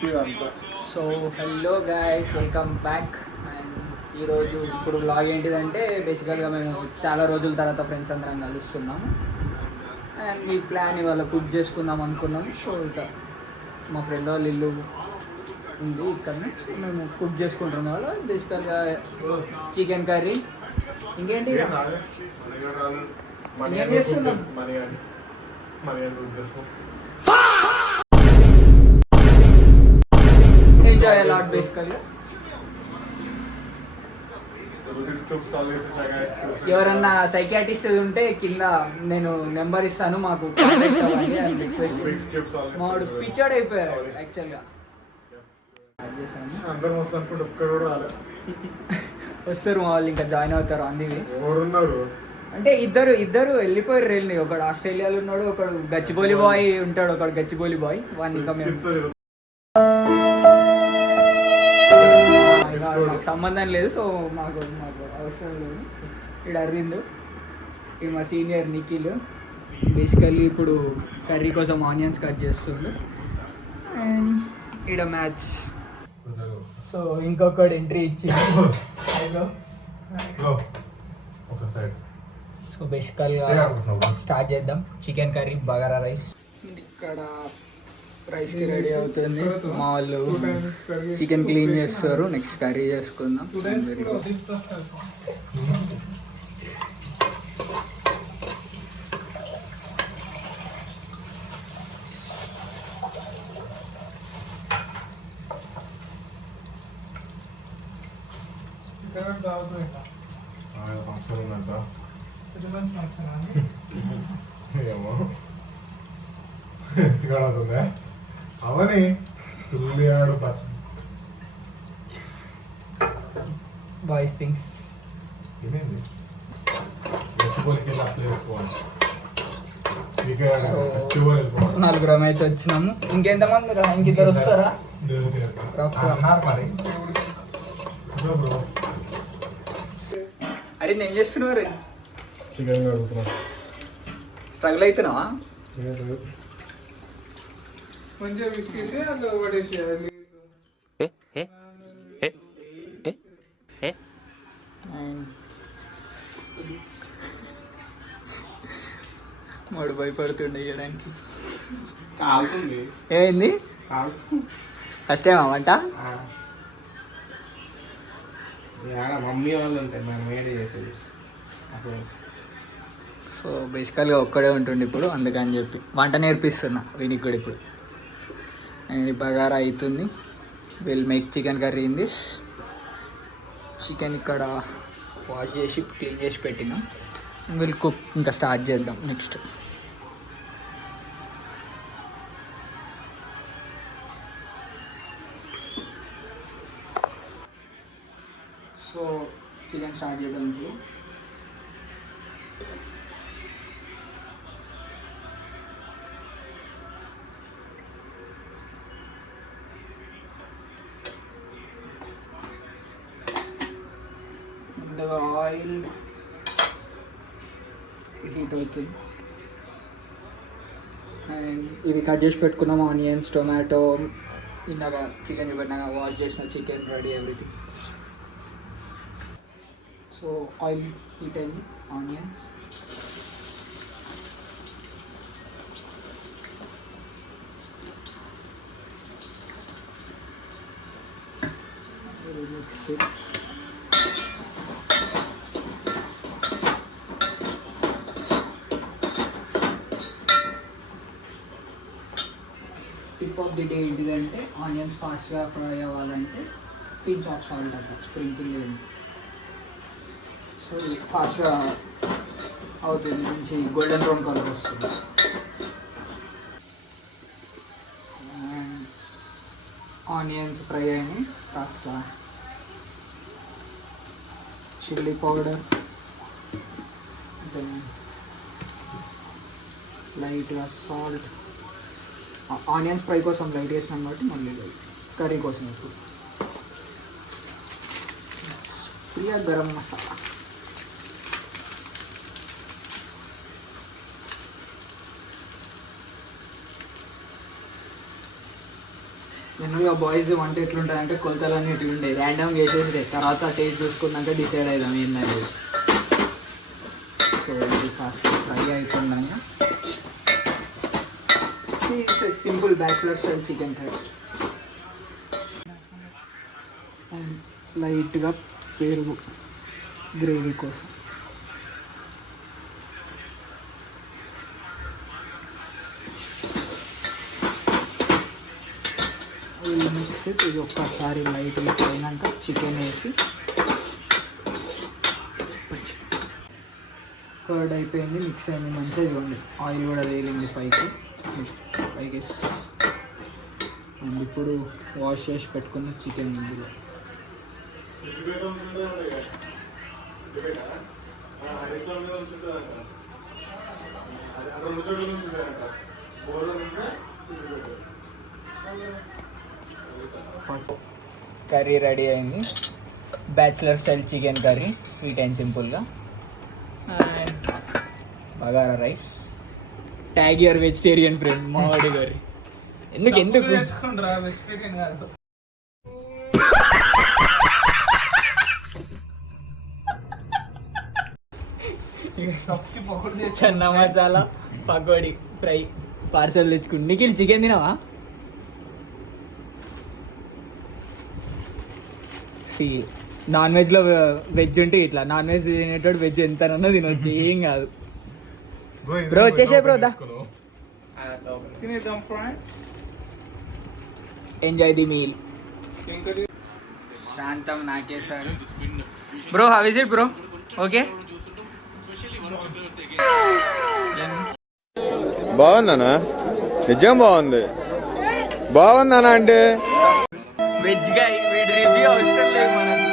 So hello guys, welcome back. And ఈరోజు ఇప్పుడు blog ఏంటిదంటే బేసికల్గా మేము చాలా రోజుల తర్వాత ఫ్రెండ్స్ అందరం కలుస్తున్నాము. అండ్ ఈ ప్లాన్ ఇవాళ కుక్ చేసుకుందాం అనుకున్నాము. సో ఇక మా ఫ్రెండ్ వాళ్ళ ఇల్లు ఉంది ఇక్కడనే, సో మేము కుక్ చేసుకుంటున్నాం. వాళ్ళు బేసికల్గా చికెన్ కర్రీ. ఇంకేంటి ఇంకేం చేస్తున్నాం? ఎంజాయ్ అలాట్ బేసికల్గా. ఎవరన్నా సైకియాట్రిస్ట్ ఉంటే కింద నేను నెంబర్ ఇస్తాను, మాకు మాడు పిచ్చాడు అయిపోయారు యాక్చువల్గా. వస్తారు మా వాళ్ళు, ఇంకా జాయిన్ అవుతారు అన్ని. అంటే ఇద్దరు వెళ్ళిపోయారు రైల్ని. ఒకడు ఆస్ట్రేలియాలో ఉన్నాడు, ఒకడు గచ్చిబౌలి బాయ్ ఉంటాడు, ఒకడు గచ్చిబౌలి బాయ్. వాడిని ఇంకా మేము మాకు సంబంధం లేదు, సో మాకు అవసరం లేదు. ఇక్కడ అరవింద్, ఇది మా సీనియర్ నిఖిల్. బేసికల్లీ ఇప్పుడు కర్రీ కోసం ఆనియన్స్ కట్ చేస్తుండు. అండ్ ఇక్కడ మ్యాచ్. సో ఇంకొకటి ఎంట్రీ ఇచ్చి సో బేసికల్గా స్టార్ట్ చేద్దాం. Chicken curry, bagara rice. ఇక్కడ రైస్కి రెడీ అవుతుంది. మా వాళ్ళు చికెన్ క్లీన్ చేస్తారు, నెక్స్ట్ కర్రీ చేసుకుందాం. అవని బాయ్స్ థింగ్స్. నలుగురం అయితే వచ్చినాము. ఇంకెంతమంది రా? ఇంకిద్దరు వస్తారా? అరే నేను చేస్తున్నారు. స్ట్రగుల్ అవుతున్నావా? మంచిగా బిస్కెట్ అందులో పడేసేయాలి. వాడు భయపడుతుండే చేయడానికి. ఏమైంది? First time అవంట. మమ్మీ వాళ్ళు ఉంటాయి, మనం ఏది చేస్తుంది. సో బేసికల్గా ఒక్కడే ఉంటుండే ఇప్పుడు, అందుకని చెప్పి వంట నేర్పిస్తున్నా వీనికి కూడా ఇప్పుడు. అండ్ బగారా అవుతుంది. Will make chicken curry in this. Chicken ఇక్కడ వాష్ చేసి క్లీన్ చేసి పెట్టినాం. Will cook. ఇంకా స్టార్ట్ చేద్దాం నెక్స్ట్. సో చికెన్ స్టార్ట్ చేద్దాం ఇప్పుడు. ఆయిల్ హీట్ అవుతుంది. అండ్ ఇవి కట్ చేసి పెట్టుకున్నాం ఆనియన్స్, టొమాటో, ఇందాక చికెన్ పెట్టినాక వాష్ చేసిన chicken ready, everything. So oil heat అయింది. Onions, mix it. Tip of the day ఏంటిదంటే, ఆనియన్స్ ఫాస్ట్గా ఫ్రై అవ్వాలంటే పించ్ ఆఫ్ సాల్ట్ అట్లా స్ప్రింకిల్ లేదు. సో ఫాస్ట్గా అవుతుంది, మంచి గోల్డెన్ బ్రౌన్ కలర్ వస్తుంది. అండ్ ఆనియన్స్ ఫ్రై అయినాయి. కాస్త చిల్లీ పౌడర్, దెన్ లైట్గా సాల్ట్. ఆనియన్స్ ఫ్రై కోసం లైట్ వేసినాం కాబట్టి మళ్ళీ లైట్ కర్రీ కోసం ఇప్పుడు ప్రియా గరం మసాలా. జనరల్గా బాయ్స్ వంట ఎట్లుంటుంది అంటే కొలతలు అనేవి ఉండేవి ర్యాండమ్గా వేసేసి తర్వాత టేస్ట్ చూసుకున్నాక డిసైడ్ అవుదాం ఏంటనేది. సో ఇది ఫాస్ట్ ఫ్రై అవుతుండగా simple bachelor style chicken curry and లైట్గా పెరుగు గ్రేవీ కోసం. మిక్స్ ఇది ఒక్కసారి లైట్ మిక్స్ అయినాక చికెన్ వేసి కర్డ్ అయిపోయింది, మిక్స్ అయింది మంచిగా. ఇవ్వండి ఆయిల్ కూడా వేలింది పైకి. అండ్ ఇప్పుడు వాష్ చేసి పెట్టుకున్న చికెన్ ఇందులో కర్రీ రెడీ అయింది. Bachelor style chicken curry, sweet and సింపుల్గా. And bagara rice. Tag your vegetarian friend మావాడి కర్రీ. ఎందుకు తెచ్చుకుంటారా వెజిటేరియన్ కాదు. చన్నా మసాలా పకోడీ ఫ్రై పార్సల్ తెచ్చుకుంటు. నిఖిల్ చికెన్ తినవా? నాన్ వెజ్లో వెజ్ ఉంటే ఇట్లా, నాన్ వెజ్ తినేటోడు వెజ్ ఎంతనన్నా తినొచ్చు, ఏం కాదు. బ్రో వచ్చేసే బ్రో దా, తినేద్దాం ఫ్రెండ్స్. Enjoy the meal. శాంతం నాకేశారు. Bro how is it bro? Okay బాగుందనా? నిజం బాగుంది. బాగుందనా అంటే వెజ్ గా వీడి రివ్యూ అవసరం లేదు మనకు.